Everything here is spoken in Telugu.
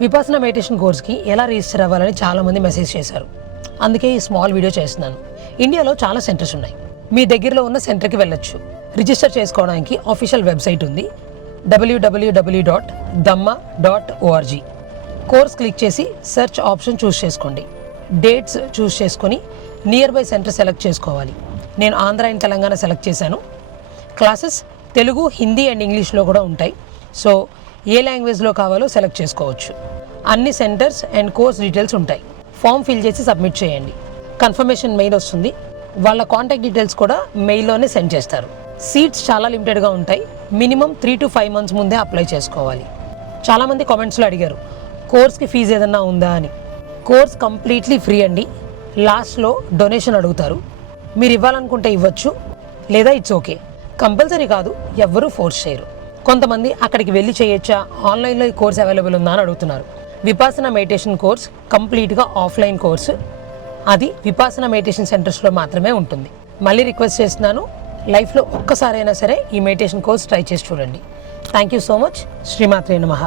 విపాసన మెడిటేషన్ కోర్స్కి ఎలా రిజిస్టర్ అవ్వాలని చాలామంది మెసేజ్ చేశారు. అందుకే ఈ స్మాల్ వీడియో చేస్తున్నాను. ఇండియాలో చాలా సెంటర్స్ ఉన్నాయి. మీ దగ్గరలో ఉన్న సెంటర్కి వెళ్ళొచ్చు. రిజిస్టర్ చేసుకోవడానికి ఆఫీషియల్ వెబ్సైట్ ఉంది, www.dhamma.org. కోర్స్ క్లిక్ చేసి సెర్చ్ ఆప్షన్ చూస్ చేసుకోండి. డేట్స్ చూస్ చేసుకొని నియర్ బై సెంటర్ సెలెక్ట్ చేసుకోవాలి. నేను ఆంధ్ర అండ్ తెలంగాణ సెలెక్ట్ చేశాను. క్లాసెస్ తెలుగు, హిందీ అండ్ ఇంగ్లీష్లో కూడా ఉంటాయి. సో ఏ లాంగ్వేజ్లో కావాలో సెలెక్ట్ చేసుకోవచ్చు. అన్ని సెంటర్స్ అండ్ కోర్స్ డీటెయిల్స్ ఉంటాయి. ఫామ్ ఫిల్ చేసి సబ్మిట్ చేయండి. కన్ఫర్మేషన్ మెయిల్ వస్తుంది. వాళ్ళ కాంటాక్ట్ డీటెయిల్స్ కూడా మెయిల్లోనే సెండ్ చేస్తారు. సీట్స్ చాలా లిమిటెడ్గా ఉంటాయి. మినిమం 3 to 5 months ముందే అప్లై చేసుకోవాలి. చాలామంది కామెంట్స్లో అడిగారు కోర్స్కి ఫీజు ఏదన్నా ఉందా అని. కోర్స్ కంప్లీట్లీ ఫ్రీ అండి. లాస్ట్లో డొనేషన్ అడుగుతారు. మీరు ఇవ్వాలనుకుంటే ఇవ్వచ్చు, లేదా ఇట్స్ ఓకే. కంపల్సరీ కాదు, ఎవ్వరూ ఫోర్స్ చేయరు. కొంతమంది అక్కడికి వెళ్ళి చేయొచ్చా, ఆన్లైన్లో ఈ కోర్స్ అవైలబుల్ ఉందా అని అడుగుతున్నారు. విపాసన మెడిటేషన్ కోర్స్ కంప్లీట్గా ఆఫ్లైన్ కోర్సు. అది విపాసన మెడిటేషన్ సెంటర్స్లో మాత్రమే ఉంటుంది. మళ్ళీ రిక్వెస్ట్ చేస్తున్నాను, లైఫ్లో ఒక్కసారైనా సరే ఈ మెడిటేషన్ కోర్స్ ట్రై చేసి చూడండి. Thank you so much. శ్రీమాత్రే నమః.